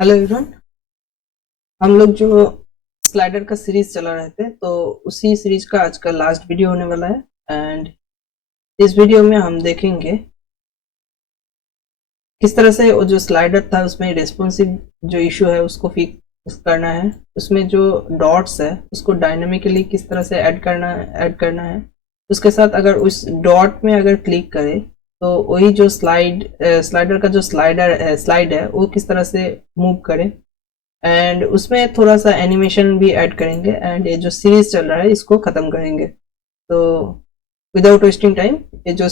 Hello everyone. हम लोग जो स्लाइडर का सीरीज चला रहे थे तो उसी सीरीज का आज का लास्ट वीडियो होने वाला है। एंड इस वीडियो में हम देखेंगे किस तरह से वो जो स्लाइडर था उसमें रेस्पॉन्सिव जो इशू है उसको फिक्स करना है। उसमें जो डॉट्स है उसको डायनामिकली किस तरह से ऐड करना है। उसके साथ अगर उस डॉट में अगर क्लिक करें तो वही जो स्लाइडर का जो स्लाइड है वो किस तरह से मूव करे। एंड उसमें थोड़ा सा एनिमेशन भी ऐड करेंगे एंड ये जो सीरीज चल रहा है इसको ख़त्म करेंगे। तो विदाउट वेस्टिंग टाइम ये जो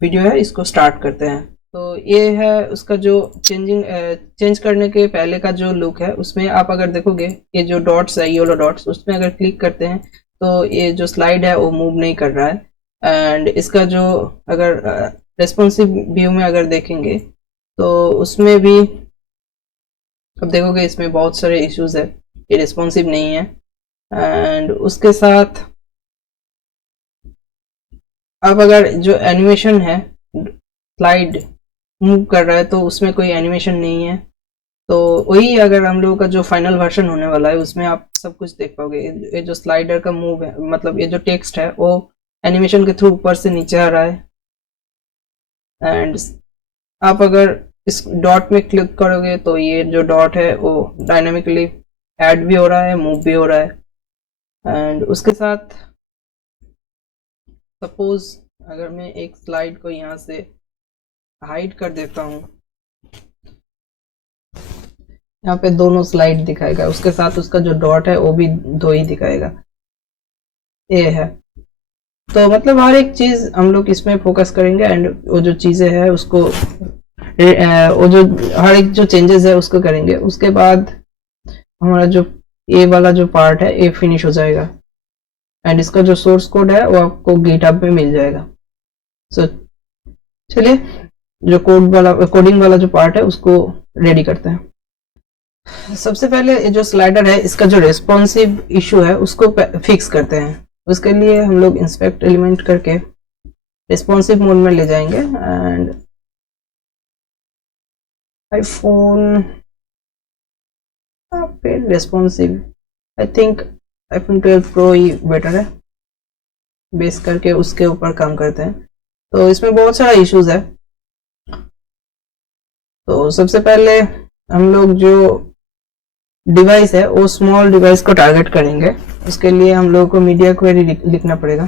वीडियो है इसको स्टार्ट करते हैं। तो ये है उसका जो चेंज करने के पहले का जो लुक है। उसमें आप अगर देखोगे ये जो डॉट्स है येलो डॉट्स उसमें अगर क्लिक करते हैं तो ये जो स्लाइड है वो मूव नहीं कर रहा है। एंड इसका जो अगर रेस्पॉन्सिव व्यू में अगर देखेंगे तो उसमें भी अब देखोगे इसमें बहुत सारे इश्यूज है, ये रिस्पॉन्सिव नहीं है। एंड उसके साथ अब अगर जो एनिमेशन है स्लाइड मूव कर रहा है तो उसमें कोई एनिमेशन नहीं है। तो वही अगर हम लोगों का जो फाइनल वर्जन होने वाला है उसमें आप सब कुछ देख पाओगे। ये जो स्लाइडर का मूव है मतलब ये जो टेक्स्ट है वो एनिमेशन के थ्रू ऊपर से नीचे आ रहा है। एंड आप अगर इस डॉट में क्लिक करोगे तो ये जो डॉट है वो डायनामिकली ऐड भी हो रहा है मूव भी हो रहा है। एंड उसके साथ सपोज अगर मैं एक स्लाइड को यहाँ से हाइड कर देता हूँ, यहाँ पे दोनों स्लाइड दिखाएगा उसके साथ उसका जो डॉट है वो भी दो ही दिखाएगा। ये है तो मतलब हर एक चीज हम लोग इसमें फोकस करेंगे एंड वो जो चीजें हैं उसको वो जो हर एक जो चेंजेस है उसको करेंगे। उसके बाद हमारा जो ए वाला जो पार्ट है ये फिनिश हो जाएगा एंड इसका जो सोर्स कोड है वो आपको गिटहब में मिल जाएगा। सो चलिए जो कोडिंग वाला जो पार्ट है उसको रेडी करते हैं। सबसे पहले ये जो स्लाइडर है इसका जो रेस्पॉन्सिव इशू है उसको फिक्स करते हैं। उसके लिए हम लोग इंस्पेक्ट एलिमेंट करके रेस्पॉन्सिव मोड में ले जाएंगे एंड आईफोन पे responsive I think iPhone 12 pro he better है बेस करके उसके ऊपर काम करते हैं। तो इसमें बहुत सारा इश्यूज है। तो सबसे पहले हम लोग जो डिवाइस है वो स्मॉल डिवाइस को टारगेट करेंगे। उसके लिए हम लोगों को मीडिया क्वेरी लिखना पड़ेगा।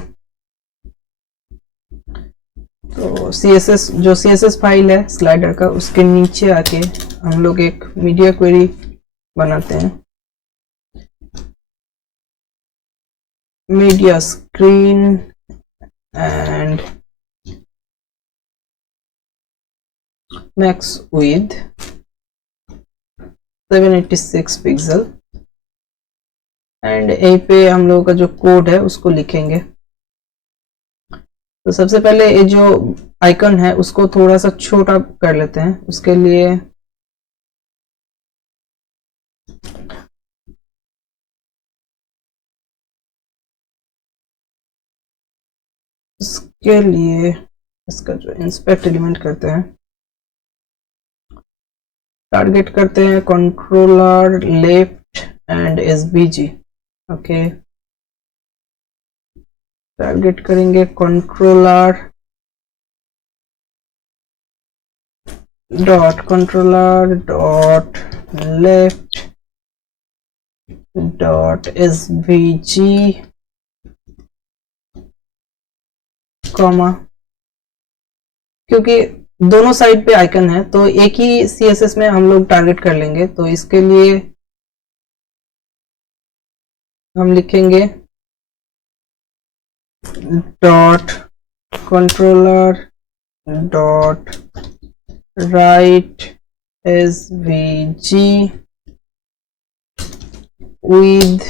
तो सी एस एस फाइल है स्लाइडर का उसके नीचे आके हम लोग एक मीडिया क्वेरी बनाते हैं। Media screen and max with 786 pixel and यहीं पे हम लोगों का जो कोड है उसको लिखेंगे। तो सबसे पहले ये जो आइकन है उसको थोड़ा सा छोटा कर लेते हैं। उसके लिए इसका जो इंस्पेक्ट एलिमेंट करते हैं टारगेट करते हैं controller left and SBG. Okay target करेंगे controller dot left dot SBG comma, क्योंकि दोनों साइड पे आइकन है तो एक ही सीएसएस में हम लोग टारगेट कर लेंगे। तो इसके लिए हम लिखेंगे dot controller dot right SVG with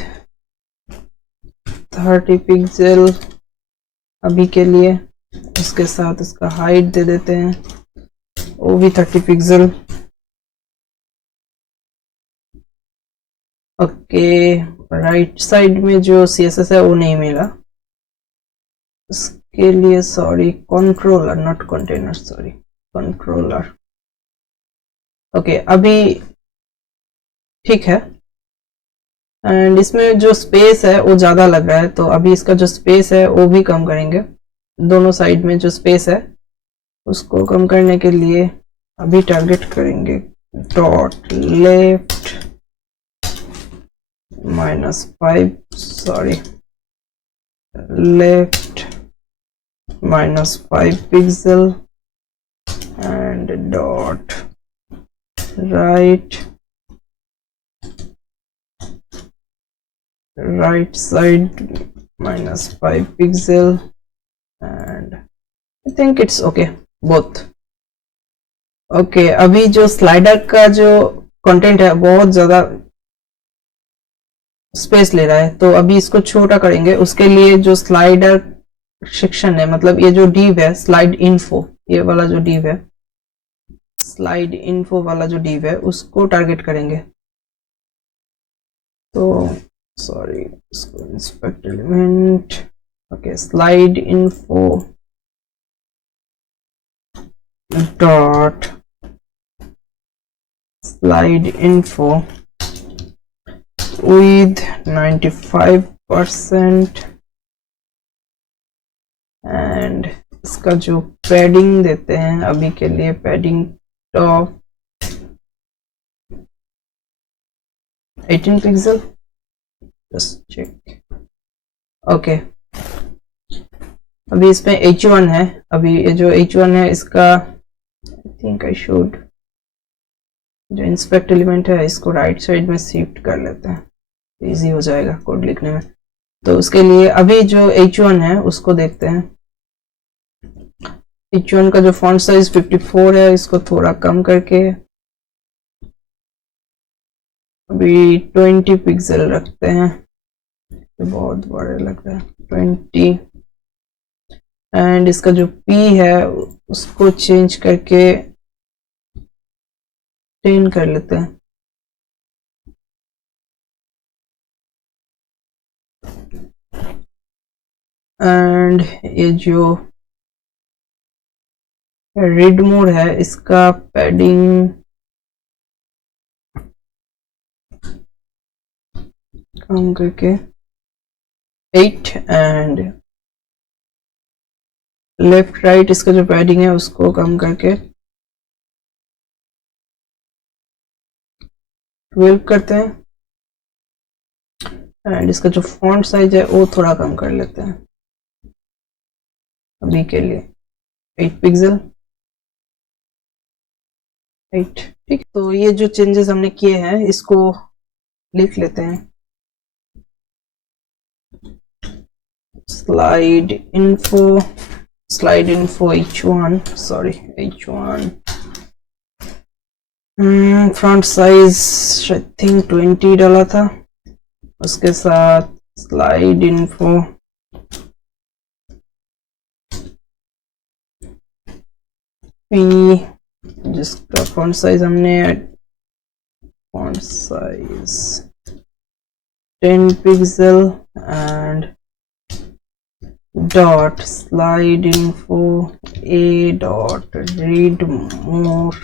30 pixel अभी के लिए। उसके साथ इसका हाइट दे देते हैं वो भी 30 पिक्सल। ओके राइट साइड में जो सीएसएस है वो नहीं मिला इसके लिए sorry controller not container sorry controller. Okay अभी ठीक है। एंड इसमें जो स्पेस है वो ज़्यादा लग रहा है, तो अभी इसका जो स्पेस है वो भी कम करेंगे। दोनों साइड में जो स्पेस है उसको कम करने के लिए अभी टारगेट करेंगे dot left -5, sorry, left -5 pixel and dot right side -5 pixel and I think it's okay both। Okay, अभी जो स्लाइडर का जो कंटेंट है बहुत ज्यादा स्पेस ले रहा है, तो अभी इसको छोटा करेंगे। उसके लिए जो स्लाइडर सेक्शन है, मतलब ये जो डिव है स्लाइड इन्फो, ये वाला जो डिव है स्लाइड इन्फो वाला जो डिव है उसको टारगेट करेंगे। तो सॉरी, इसको inspect element, okay, slide info dot slide info with 95% and इसका जो पैडिंग देते हैं अभी के लिए, padding top 18 pixel, just check. Okay, अभी इसमें H1 है। अभी ये जो H1 है इसका आई थिंक आई शुड, जो इंस्पेक्ट एलिमेंट है इसको राइट साइड में शिफ्ट कर लेते हैं, इजी हो जाएगा कोड लिखने में। तो उसके लिए अभी जो H1 है उसको देखते हैं। H1 का जो फॉन्ट साइज 54 है, इसको थोड़ा कम करके अभी 20 पिक्सल रखते हैं, बहुत बड़े लग रहा है 20। एंड इसका जो P है उसको चेंज करके 10 कर लेते हैं। एंड ये जो रीड मोड है इसका पैडिंग कम करके 8 एंड लेफ्ट राइट इसका जो पैडिंग है उसको कम करके 12 करते हैं। एंड इसका जो फॉन्ट साइज है वो थोड़ा कम कर लेते हैं अभी के लिए 8 पिक्सल, 8, ठीक। तो ये जो चेंजेस हमने किए हैं इसको लिख लेते हैं। Slide info H1, sorry H1 front size I think 20 डाला था, उसके साथ स्लाइड इन्फो P, जिसका फॉन्ट साइज हमने font size 10 pixel and dot slide info A dot read more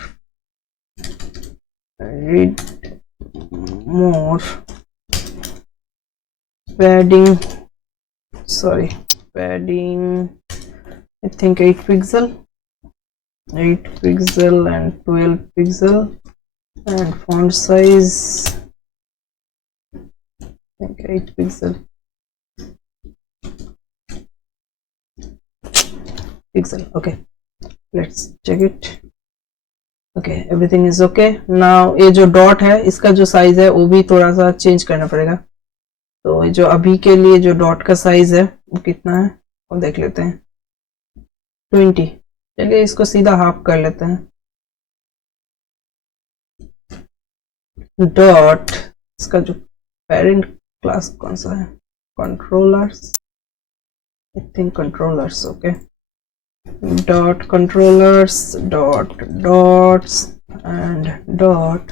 padding, sorry, padding I think 8 pixel and 12 pixel and font size I think 8 pixel okay, let's check it। okay, everything is okay now। ये जो dot है इसका जो size है वो भी थोड़ा सा चेंज करना पड़ेगा। तो जो अभी के लिए जो डॉट का साइज है वो कितना है वो देख लेते हैं, 20। चलिए इसको सीधा हाफ कर लेते हैं। डॉट इसका जो पेरेंट क्लास कौन सा है, controllers, I think controllers, okay. Dot controllers dot dots and dot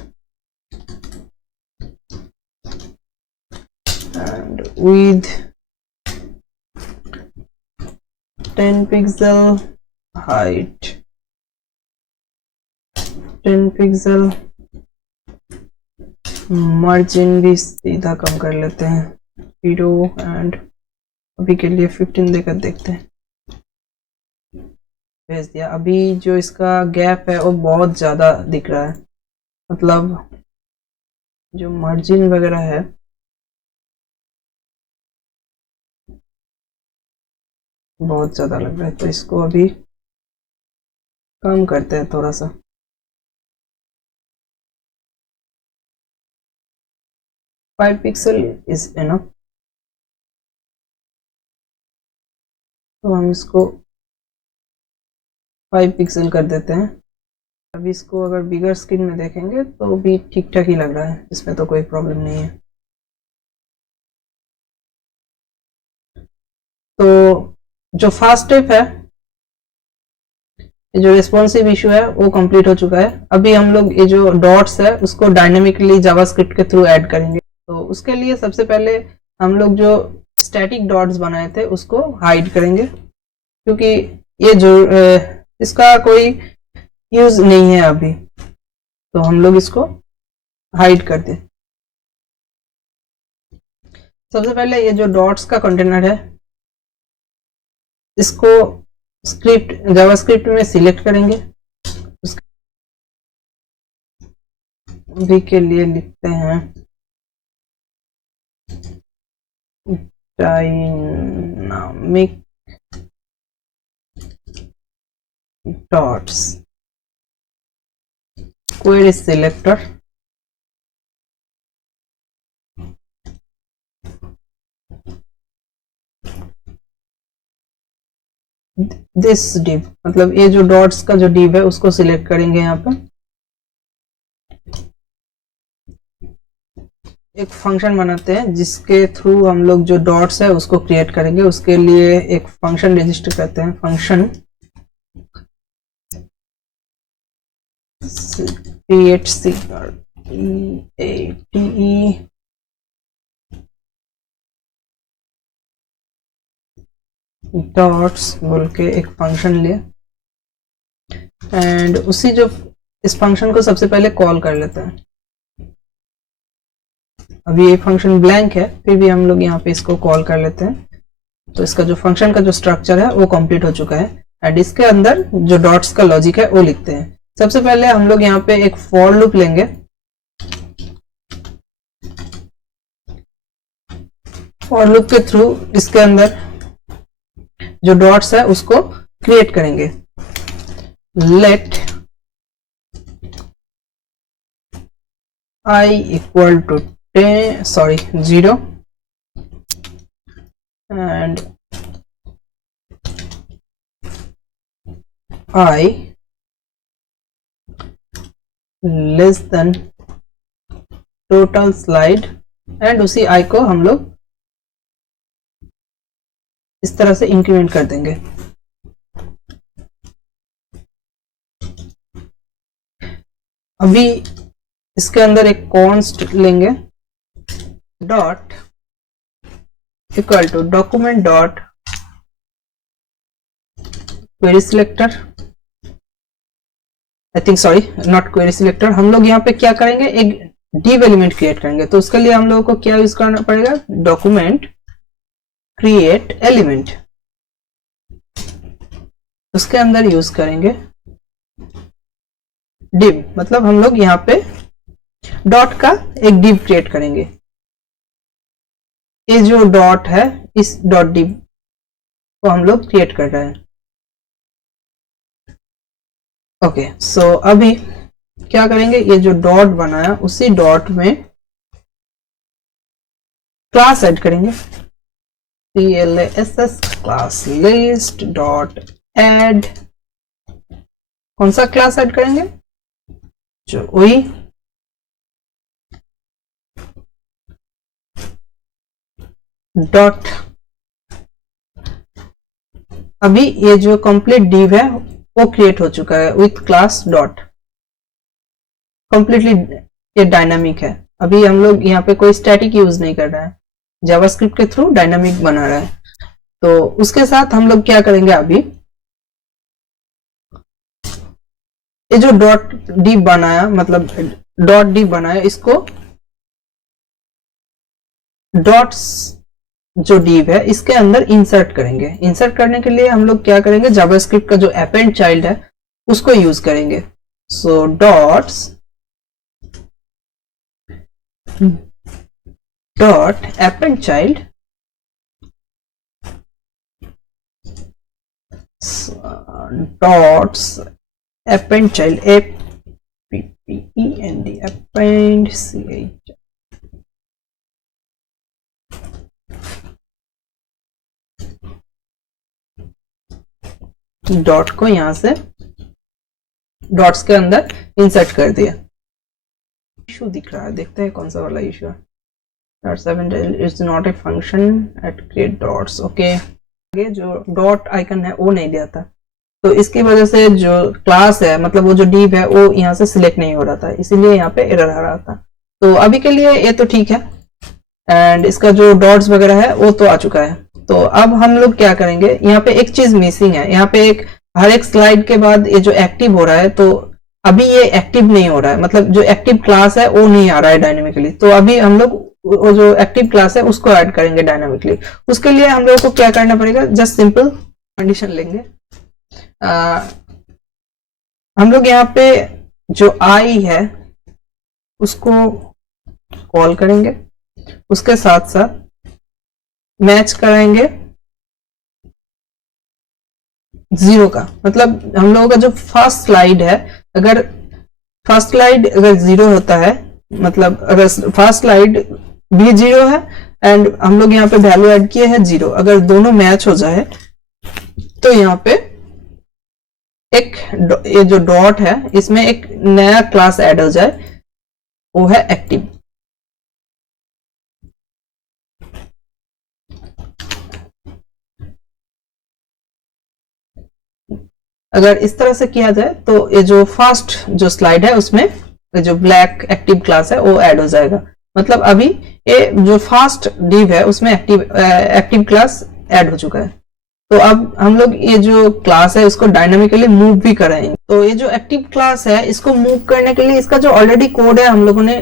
and with 10 pixel height, 10 pixel margin भी सीधा कम कर लेते हैं 0 एंड अभी के लिए 15 देकर देखते हैं। भेज दिया। अभी जो इसका गैप है वो बहुत ज़्यादा दिख रहा है, मतलब जो मार्जिन वगैरह है बहुत ज़्यादा लग रहा है, तो इसको अभी कम करते हैं थोड़ा सा। 5 पिक्सल इज इनफ। तो हम इसको 5 पिक्सल कर देते हैं। अभी इसको अगर बिगर स्क्रीन में देखेंगे तो भी ठीक ठाक ही लग रहा है, इसमें तो कोई प्रॉब्लम नहीं है। तो जो फर्स्ट स्टेप है, जो रिस्पॉन्सिव इशू है वो कंप्लीट हो चुका है। अभी हम लोग ये जो डॉट्स है उसको डायनेमिकली जावास्क्रिप्ट के थ्रू ऐड करेंगे। तो उसके लिए सबसे पहले हम लोग जो स्टैटिक डॉट्स बनाए थे उसको हाइड करेंगे, क्योंकि ये जो इसका कोई यूज नहीं है अभी, तो हम लोग इसको हाइड कर दें। सबसे पहले ये जो डॉट्स का कंटेनर है इसको स्क्रिप्ट जावास्क्रिप्ट में सिलेक्ट करेंगे। अभी के लिए लिखते हैं dynamic dots query selector. This div, मतलब ये जो डॉट्स का जो div है उसको सिलेक्ट करेंगे। यहाँ पे एक फंक्शन बनाते हैं जिसके थ्रू हम लोग जो डॉट्स है उसको क्रिएट करेंगे। उसके लिए एक फंक्शन रजिस्टर करते हैं, फंक्शन create डॉट्स बोल के एक फंक्शन लिए, एंड उसी जो इस फंक्शन को सबसे पहले कॉल कर लेते हैं। अभी ये फंक्शन ब्लैंक है, फिर भी हम लोग यहाँ पे इसको कॉल कर लेते हैं। तो इसका जो फंक्शन का जो स्ट्रक्चर है वो कंप्लीट हो चुका है, एंड इसके अंदर जो डॉट्स का लॉजिक है वो लिखते हैं। सबसे पहले हम लोग यहाँ पे एक फॉर लूप लेंगे। फॉर लूप के थ्रू इसके अंदर जो डॉट्स है उसको क्रिएट करेंगे। Let I equal to 0 and I less than total slide, and उसी I को हम लोग इस तरह से इंक्रीमेंट कर देंगे। अभी इसके अंदर एक कॉन्स्ट लेंगे, dot equal to document dot query selector. I think sorry, not query selector. हम लोग यहाँ पे क्या करेंगे, एक div एलिमेंट क्रिएट करेंगे। तो उसके लिए हम लोगों को क्या यूज करना पड़ेगा, डॉक्यूमेंट क्रिएट एलिमेंट। उसके अंदर यूज करेंगे div, मतलब हम लोग यहाँ पे डॉट का एक div क्रिएट करेंगे। ये जो डॉट है इस डॉट div को हम लोग क्रिएट कर रहे हैं। ओके, सो अभी क्या करेंगे, ये जो डॉट बनाया उसी डॉट में क्लास ऐड करेंगे। class class list dot add. कौन सा क्लास ऐड करेंगे, जो वही डॉट। अभी ये जो कंप्लीट div है वो क्रिएट हो चुका है विथ क्लास डॉट। कंप्लीटली ये डायनामिक है। अभी हम लोग यहाँ पे कोई स्टैटिक यूज नहीं कर रहा है, जावास्क्रिप्ट के थ्रू डायनामिक बना रहा है। तो उसके साथ हम लोग क्या करेंगे, अभी ये जो डॉट div बनाया, मतलब डॉट div बनाया, इसको डॉट्स जो div है इसके अंदर इंसर्ट करेंगे। इंसर्ट करने के लिए हम लोग क्या करेंगे, जावास्क्रिप्ट का जो अपेंड चाइल्ड है उसको यूज करेंगे। So dots dot append child dots append child append append ch dot को यहां से डॉट्स के अंदर इंसर्ट कर दिया। इशू दिख रहा है, देखते हैं कौन सा वाला इशू है। It's not a function at create dots. Okay, आगे जो डॉट आइकन है वो नहीं दिया था, तो इसकी वजह से जो क्लास है मतलब वो जो div है वो यहाँ से सिलेक्ट नहीं हो रहा था, इसीलिए यहाँ पे एरर आ रहा था। तो अभी के लिए ये तो ठीक है, एंड इसका जो डॉट्स वगैरह है वो तो आ चुका है। तो अब हम लोग क्या करेंगे, यहाँ पे एक चीज मिसिंग है। यहाँ पे एक हर एक स्लाइड के बाद ये जो एक्टिव हो रहा है, तो अभी ये एक्टिव नहीं हो रहा है, मतलब जो एक्टिव क्लास है वो नहीं आ रहा है डायनेमिकली। तो अभी हम लोग वो जो एक्टिव क्लास है उसको ऐड करेंगे डायनेमिकली। उसके लिए हम लोग को क्या करना पड़ेगा, जस्ट सिंपल कंडीशन लेंगे। हम लोग यहाँ पे जो आई है उसको कॉल करेंगे, उसके साथ साथ मैच कराएंगे 0 का। मतलब हम लोगों का जो फर्स्ट स्लाइड है, अगर फर्स्ट स्लाइड अगर 0 होता है, मतलब अगर फर्स्ट स्लाइड भी 0 है एंड हम लोग यहाँ पे वैल्यू ऐड किए हैं 0, अगर दोनों मैच हो जाए तो यहाँ पे एक ये जो डॉट है इसमें एक नया क्लास ऐड हो जाए, वो है एक्टिव। अगर इस तरह से किया जाए तो ये जो फर्स्ट जो स्लाइड है उसमें जो ब्लैक एक्टिव क्लास है वो ऐड हो जाएगा। मतलब अभी ये जो फर्स्ट div है उसमें एक्टिव क्लास ऐड हो चुका है। तो अब हम लोग ये जो क्लास है उसको डायनामिकली मूव भी करेंगे। तो ये जो एक्टिव क्लास है इसको मूव करने के लिए इसका जो ऑलरेडी कोड है हम लोगों ने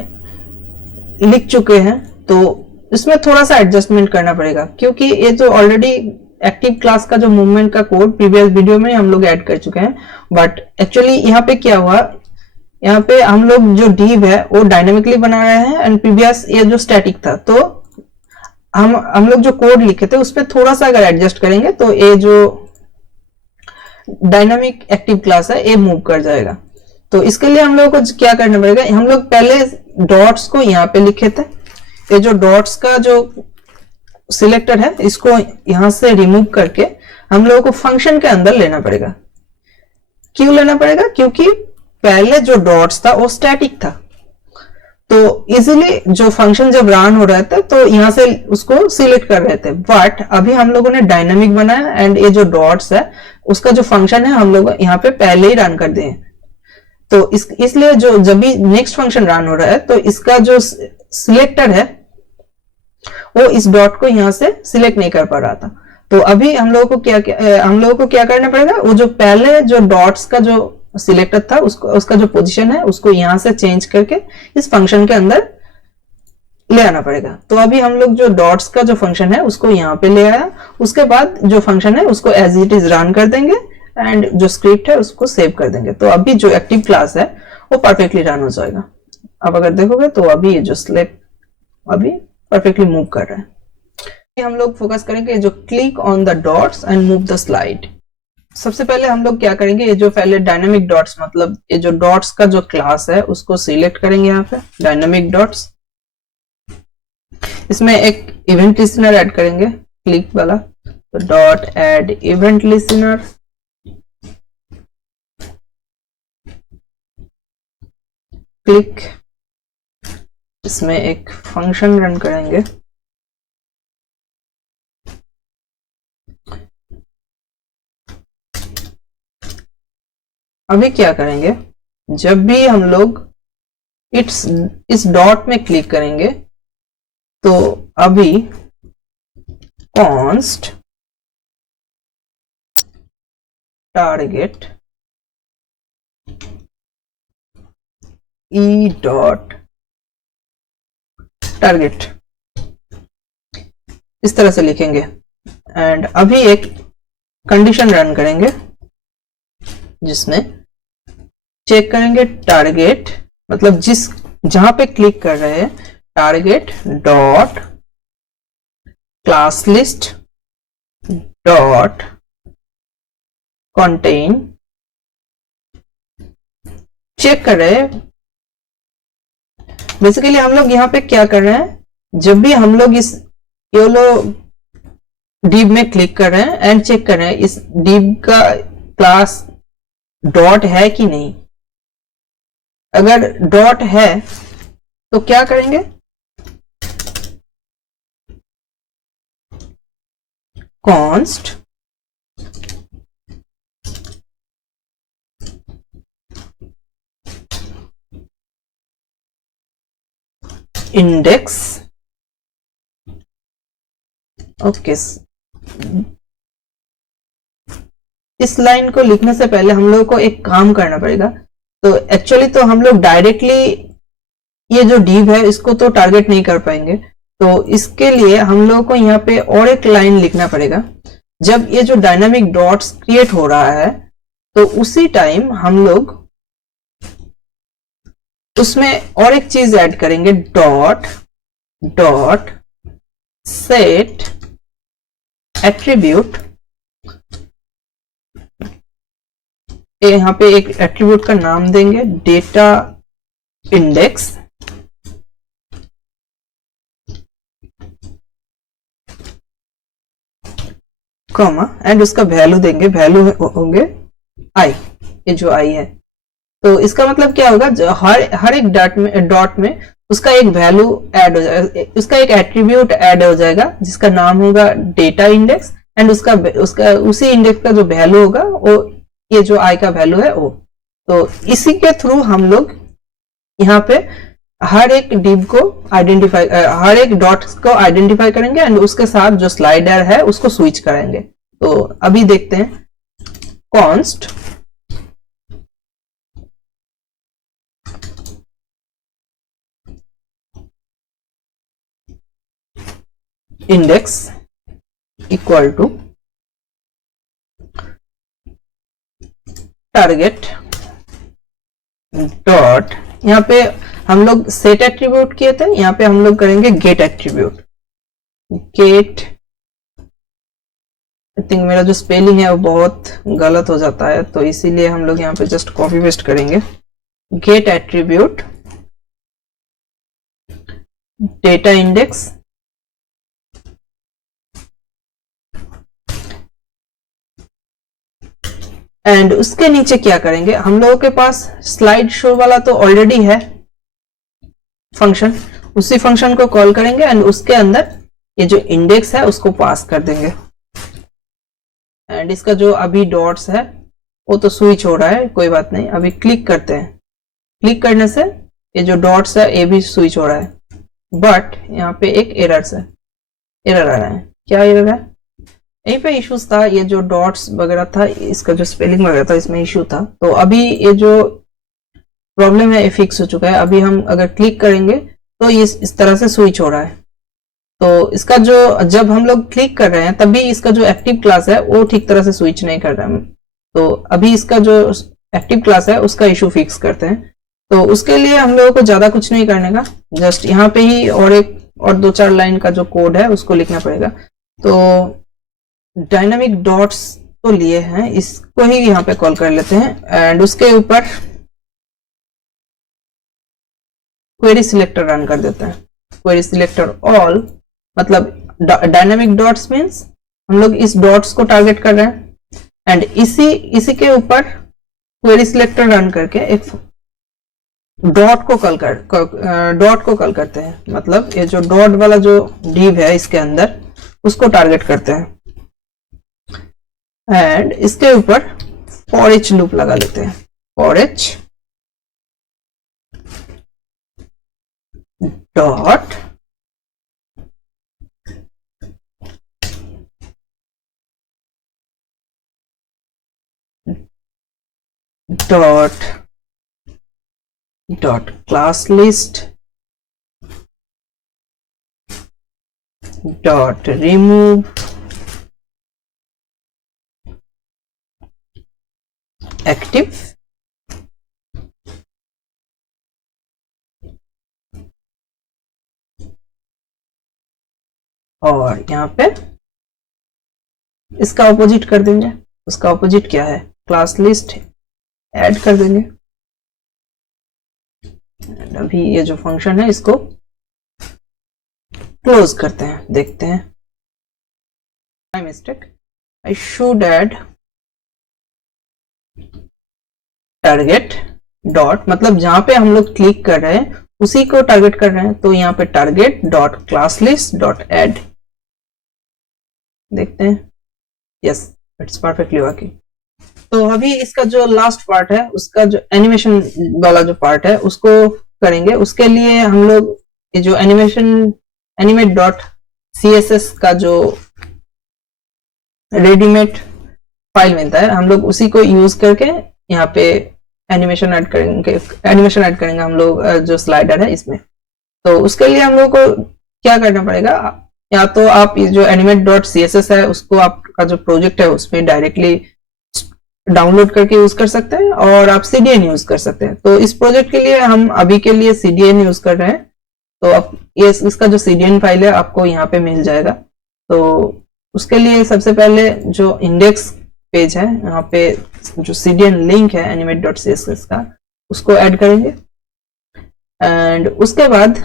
लिख चुके हैं, तो इसमें थोड़ा सा एडजस्टमेंट करना पड़ेगा, क्योंकि ये जो ऑलरेडी एक्टिव क्लास का जो मूवमेंट का कोड प्रीवियस वीडियो में हम लोग ऐड कर चुके हैं। बट एक्चुअली यहाँ पे क्या हुआ, यहाँ पे हम लोग जो div है वो डायनेमिकली बना रहे हैं एंड प्रीवियस ये जो स्टैटिक था, तो हम लोग जो कोड लिखे थे उस पर थोड़ा सा अगर एडजस्ट करेंगे तो ये जो डायनामिक एक्टिव क्लास है ये मूव कर जाएगा। तो इसके लिए हम लोगों को क्या करना पड़ेगा, हम लोग पहले डॉट्स को यहाँ पे लिखे थे, ये जो डॉट्स का जो सिलेक्टर है इसको यहां से रिमूव करके हम लोगों को फंक्शन के अंदर लेना पड़ेगा। क्यों लेना पड़ेगा, क्योंकि पहले जो डॉट्स था वो स्टैटिक था, तो इजीली जो फंक्शन जब रन हो रहा था तो यहां से उसको सिलेक्ट कर रहे थे। बट अभी हम लोगों ने डायनामिक बनाया एंड ये जो डॉट्स है उसका जो फंक्शन है हम लोग यहाँ पे पहले ही रन कर दिए। तो इसलिए जो जब भी नेक्स्ट फंक्शन रन हो रहा है तो इसका जो सिलेक्टर है वो इस डॉट को यहां से सिलेक्ट नहीं कर पा रहा था। तो अभी हम लोगों को क्या करना पड़ेगा, वो जो पहले जो डॉट्स का जो सिलेक्टर था उसका जो पोजीशन है उसको यहां से चेंज करके इस फंक्शन के अंदर ले आना पड़ेगा। तो अभी हम लोग जो डॉट्स का जो फंक्शन है उसको यहाँ पे ले आया, उसके बाद जो फंक्शन है उसको एज इट इज रन कर देंगे एंड जो स्क्रिप्ट है उसको सेव कर देंगे। तो अभी जो एक्टिव क्लास है वो परफेक्टली रन हो जाएगा। अब अगर देखोगे तो अभी ये जो सिलेक्ट अभी परफेक्टली मूव कर रहा है। हम लोग फोकस करेंगे जो click on the dots and move the slide. सबसे पहले हम लोग क्या करेंगे, ये जो पहले डायनामिक डॉट्स मतलब ये जो डॉट्स का जो क्लास है उसको सिलेक्ट करेंगे यहाँ पे डायनामिक डॉट्स। इसमें एक इवेंट लिसनर ऐड करेंगे क्लिक वाला, तो dot add event listener. Click, इसमें एक फंक्शन रन करेंगे। अभी क्या करेंगे, जब भी हम लोग इस डॉट में क्लिक करेंगे तो अभी const target E dot target इस तरह से लिखेंगे। एंड अभी एक कंडीशन रन करेंगे जिसमें चेक करेंगे टारगेट, मतलब जहां पे क्लिक कर रहे हैं, target dot class list dot contain, check कर रहे हैं। बेसिकली हम लोग यहाँ पे क्या कर रहे हैं, जब भी हम लोग इस योलो डिव में क्लिक कर रहे हैं एंड चेक कर रहे हैं इस डिव का क्लास डॉट है कि नहीं। अगर डॉट है तो क्या करेंगे, कॉन्स्ट इंडेक्स, ओके। इस लाइन को लिखने से पहले हम लोगों को एक काम करना पड़ेगा। तो एक्चुअली तो हम लोग डायरेक्टली ये जो डिव है इसको तो टारगेट नहीं कर पाएंगे, तो इसके लिए हम लोगों को यहाँ पे और एक लाइन लिखना पड़ेगा। जब ये जो डायनामिक डॉट्स क्रिएट हो रहा है तो उसी टाइम हम लोग उसमें और एक चीज ऐड करेंगे, डॉट डॉट सेट एट्रीब्यूट। यहाँ पे एक एट्रीब्यूट का नाम देंगे डेटा इंडेक्स, कॉमा, एंड उसका वैल्यू देंगे, वैल्यू होंगे आई, ये जो आई है। तो इसका मतलब क्या होगा, हर एक डॉट में उसका एक वैल्यू ऐड हो जाएगा, उसका एक एट्रीब्यूट ऐड हो जाएगा जिसका नाम होगा डेटा इंडेक्स, एंड उसका उसी इंडेक्स का जो वैल्यू होगा वो ये जो आई का वैल्यू है वो। तो इसी के थ्रू हम लोग यहाँ पे हर एक डिव को आइडेंटिफाई, हर एक डॉट को आइडेंटिफाई करेंगे एंड उसके साथ जो स्लाइडर है उसको स्विच करेंगे। तो अभी देखते हैं, const index equal to target dot, यहाँ पे हम लोग सेट एट्रीब्यूट किए थे, यहाँ पे हम लोग करेंगे get attribute. Get, I think मेरा जो स्पेलिंग है वो बहुत गलत हो जाता है तो इसीलिए हम लोग यहाँ पे जस्ट कॉपी पेस्ट करेंगे। Get attribute data index and उसके नीचे क्या करेंगे, हम लोगों के पास स्लाइड शो वाला तो ऑलरेडी है फंक्शन, उसी फंक्शन को कॉल करेंगे एंड उसके अंदर ये जो इंडेक्स है उसको पास कर देंगे। एंड इसका जो अभी डॉट्स है वो तो स्विच हो रहा है, कोई बात नहीं। अभी क्लिक करते हैं, क्लिक करने से ये जो डॉट्स है ये भी स्विच हो रहा है, बट यहाँ पे एक एरर आ रहा है। क्या एरर है, यहीं पे इश्यूज था, ये जो डॉट्स वगैरह था इसका जो स्पेलिंग वगैरह था इसमें इश्यू था। तो अभी ये जो प्रॉब्लम है ये फिक्स हो चुका है। अभी हम अगर क्लिक करेंगे तो ये इस तरह से स्विच हो रहा है। तो इसका जो जब हम लोग क्लिक कर रहे हैं तभी इसका जो एक्टिव क्लास है वो ठीक तरह से स्विच नहीं कर रहा है। तो अभी इसका जो एक्टिव क्लास है उसका इशू फिक्स करते हैं। तो उसके लिए हम लोगों को ज्यादा कुछ नहीं करने का, जस्ट यहाँ पे ही और दो चार लाइन का जो कोड है उसको लिखना पड़ेगा। तो डायनामिक डॉट्स तो लिए हैं, इसको ही यहाँ पे कॉल कर लेते हैं एंड उसके ऊपर क्वेरी सिलेक्टर रन कर देते हैं। क्वेरी सिलेक्टर ऑल, मतलब डायनामिक डॉट्स मीन्स हम लोग इस डॉट्स को टारगेट कर रहे हैं एंड इसी के ऊपर क्वेरी सिलेक्टर रन करके एक डॉट को कॉल करते हैं। मतलब ये जो डॉट वाला जो डिव है इसके अंदर उसको टारगेट करते हैं एंड इसके ऊपर फॉर ईच लूप लगा लेते हैं। For each dot dot class list dot remove active और यहाँ पे इसका ऑपोजिट कर देंगे। उसका ऑपोजिट क्या है, क्लास लिस्ट ऐड कर देंगे। अभी ये जो फंक्शन है इसको क्लोज करते हैं, देखते हैं। My mistake, I should add target dot, मतलब जहां पे हम लोग क्लिक कर रहे हैं उसी को टारगेट कर रहे हैं, तो यहाँ पे target dot class list dot add, देखते हैं। Yes, it's perfectly working. तो अभी इसका जो लास्ट पार्ट है, उसका जो एनिमेशन वाला जो पार्ट है उसको करेंगे। उसके लिए हम लोग ये जो एनिमेट डॉट CSS का जो रेडीमेड फाइल मिलता है, हम लोग उसी को यूज करके यहाँ पे एनिमेशन ऐड करेंगे हम लोग जो स्लाइडर है इसमें। तो उसके लिए हम लोग को क्या करना पड़ेगा, या तो आप ये जो एनिमेट डॉट CSS है उसको आपका जो प्रोजेक्ट है उसमें डायरेक्टली डाउनलोड करके यूज कर सकते हैं, और आप CDN यूज कर सकते हैं। तो इस प्रोजेक्ट के लिए हम अभी के लिए CDN यूज कर रहे हैं। तो अब ये इसका जो CDN फाइल है आपको यहाँ पे मिल जाएगा। तो उसके लिए सबसे पहले जो इंडेक्स पेज है, यहाँ पे जो CDN लिंक है एनिमेट डॉट CSS का, उसको ऐड करेंगे। एंड उसके बाद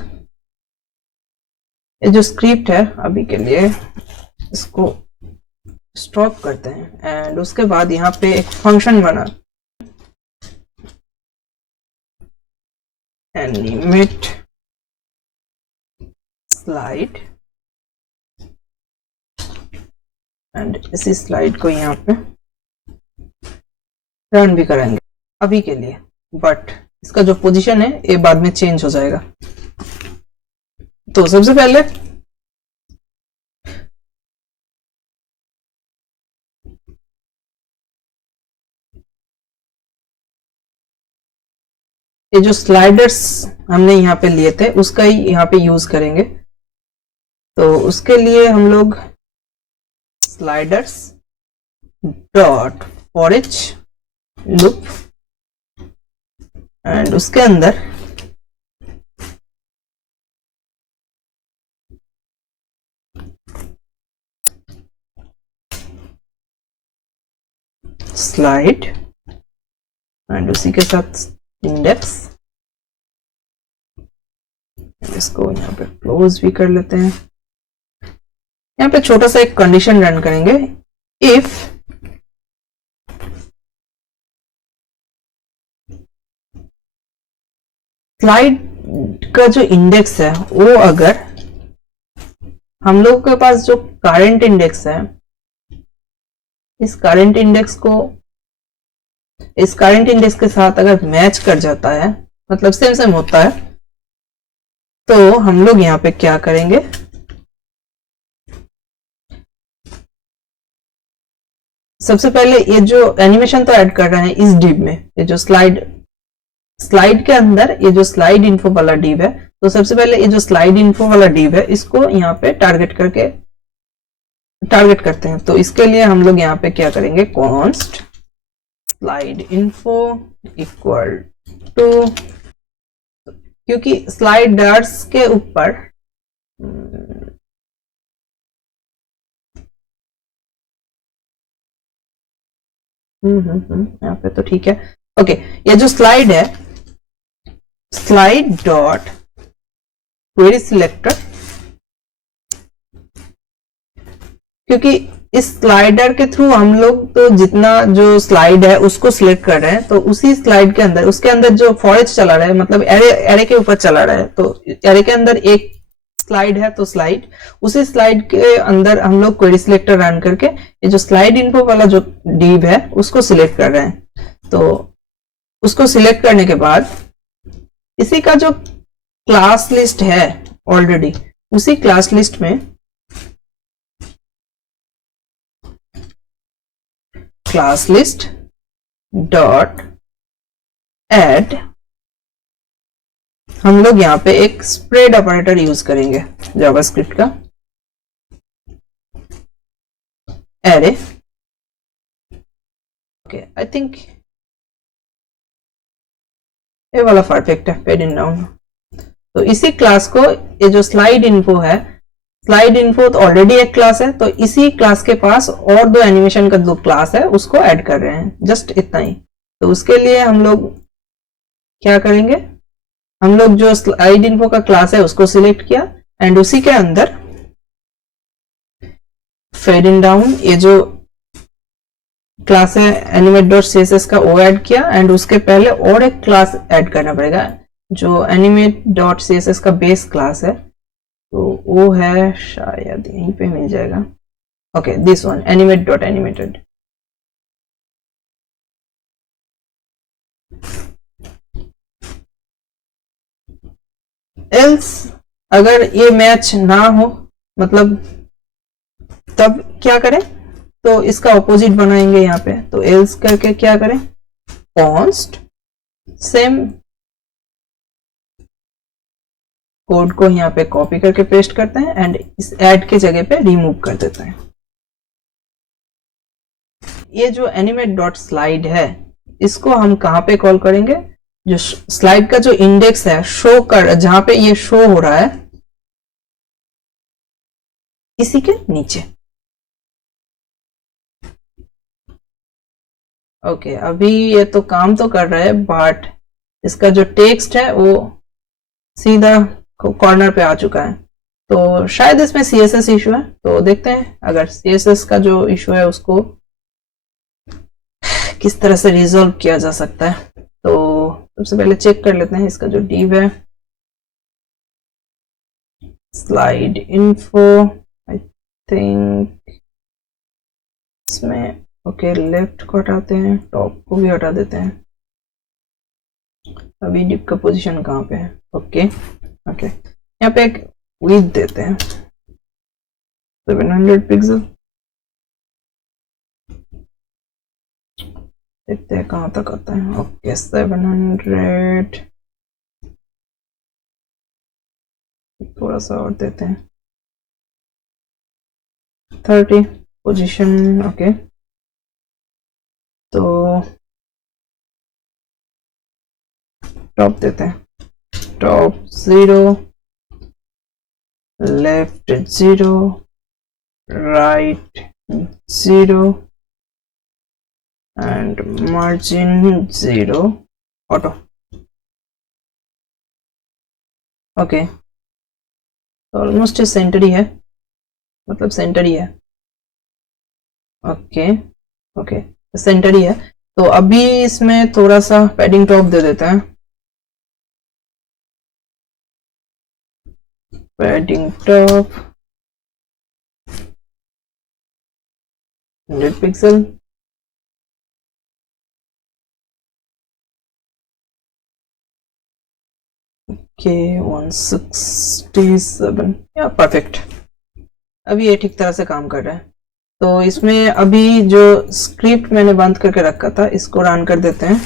ये जो स्क्रिप्ट है अभी के लिए इसको स्टॉप करते हैं। एंड उसके बाद यहाँ पे एक फंक्शन बना, एनिमेट स्लाइड, एंड इसी स्लाइड को यहाँ पे रन भी करेंगे अभी के लिए, बट इसका जो पोजीशन है ये बाद में चेंज हो जाएगा। तो सबसे पहले ये जो स्लाइडर्स हमने यहाँ पे लिए थे उसका ही यहाँ पे यूज करेंगे। तो उसके लिए हम लोग sliders dot for each loop, and उसके अंदर स्लाइड, एंड उसी के साथ इंडेक्स। इसको यहाँ पे क्लोज भी कर लेते हैं। यहाँ पे छोटा सा एक कंडीशन रन करेंगे, इफ स्लाइड का जो इंडेक्स है वो अगर हम लोग के पास जो करंट इंडेक्स है, इस करंट इंडेक्स के साथ अगर मैच कर जाता है, मतलब सेम होता है, तो हम लोग यहाँ पे क्या करेंगे, सबसे पहले ये जो एनिमेशन तो ऐड कर रहे हैं इस डिव में, ये जो स्लाइड के अंदर ये जो स्लाइड इन्फो वाला डिव है, तो सबसे पहले ये जो स्लाइड इन्फो वाला डिव है इसको यहाँ पे टारगेट करते हैं। तो इसके लिए हम लोग यहाँ पे क्या करेंगे, const slide info equal to, क्योंकि स्लाइडर्स के ऊपर यहाँ पे तो ठीक है। ओके, ये जो स्लाइड है, स्लाइड डॉट क्वेरी सिलेक्टर, क्योंकि इस स्लाइडर के थ्रू हम लोग तो जितना जो स्लाइड है उसको सिलेक्ट कर रहे हैं, तो उसी स्लाइड के अंदर उसके अंदर जो फॉरेस्ट चला रहा है, मतलब एरे के ऊपर चला रहा है, तो एरे के अंदर एक स्लाइड है, तो उसी स्लाइड के अंदर हम लोग क्वेरी सिलेक्टर रन करके ये जो स्लाइड इन्फो वाला जो डिव है उसको सिलेक्ट कर रहे हैं। तो उसको सिलेक्ट करने के बाद इसी का जो क्लास लिस्ट है ऑलरेडी, उसी क्लास लिस्ट में क्लास लिस्ट डॉट ऐड हम लोग यहाँ पे एक स्प्रेड ऑपरेटर यूज करेंगे जावास्क्रिप्ट का। एरे। ओके, आई थिंक ये वाला परफेक्ट है, पेड इन डाउन। तो इसी क्लास को, ये जो स्लाइड इन्फो है, स्लाइड इन्फो तो ऑलरेडी एक क्लास है, तो इसी क्लास के पास और दो एनिमेशन का जो क्लास है उसको ऐड कर रहे हैं, जस्ट इतना ही। तो उसके लिए हम लोग क्या करेंगे, हम लोग जो स्लाइड इन्फो का क्लास है उसको सिलेक्ट किया एंड उसी के अंदर फेड इन डाउन ये जो क्लास है animate.css का वो ऐड किया एंड उसके पहले और एक क्लास ऐड करना पड़ेगा जो animate.css का बेस क्लास है, तो वो है शायद यहीं पे मिल जाएगा। Okay, this one animate.animated। Else अगर ये मैच ना हो, मतलब तब क्या करें, तो इसका ऑपोजिट बनाएंगे यहाँ पे। तो एल्स करके क्या करें, कॉन्स्ट सेम कोड को यहाँ पे कॉपी करके पेस्ट करते हैं एंड इस ऐड की जगह पे रिमूव कर देते हैं। ये जो animate.slide है इसको हम कहाँ पे कॉल करेंगे, जो स्लाइड का जो इंडेक्स है शो कर, जहां पे ये शो हो रहा है इसी के नीचे। ओके, अभी ये तो काम तो कर रहा है बट इसका जो टेक्स्ट है वो सीधा कॉर्नर पे आ चुका है, तो शायद इसमें CSS इशू है। तो देखते हैं अगर CSS का जो इशू है उसको किस तरह से रिजॉल्व किया जा सकता है। तो सबसे पहले चेक कर लेते हैं इसका जो div है, स्लाइड इन्फो, आई थिंक इसमें ओके लेफ्ट को हटाते हैं, टॉप को भी हटा देते हैं। अभी डिप का पोजीशन कहाँ पे है, ओके ओके, यहाँ पे एक विड्थ देते हैं 700 पिक्सल, देखते हैं कहाँ तक आता है। ओके 700, थोड़ा सा और देते हैं 30 पोजीशन। ओके, तो टॉप देते हैं, top 0, left 0, right 0 and margin 0 auto. Okay, almost centre ही है, मतलब सेंटर ही है। ओके ओके, सेंटर ही है। तो अभी इसमें थोड़ा सा पैडिंग टॉप दे देते हैं, पैडिंग टॉप 100 पिक्सल। ओके 167, या परफेक्ट। अभी ये ठीक तरह से काम कर रहा है। तो इसमें अभी जो स्क्रिप्ट मैंने बंद करके रखा था इसको रन कर देते हैं,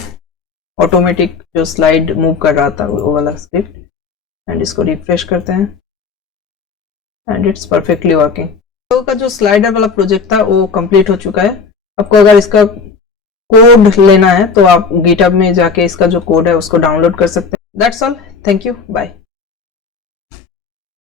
ऑटोमेटिक जो स्लाइड मूव कर रहा था वो वाला स्क्रिप्ट, एंड इसको रिफ्रेश करते हैं एंड इट्स परफेक्टली वर्किंग। तो का जो स्लाइडर वाला प्रोजेक्ट था वो कंप्लीट हो चुका है। आपको अगर इसका कोड लेना है तो आप गिटहब में जाके इसका जो कोड है उसको डाउनलोड कर सकते हैं। That's all, thank you, bye.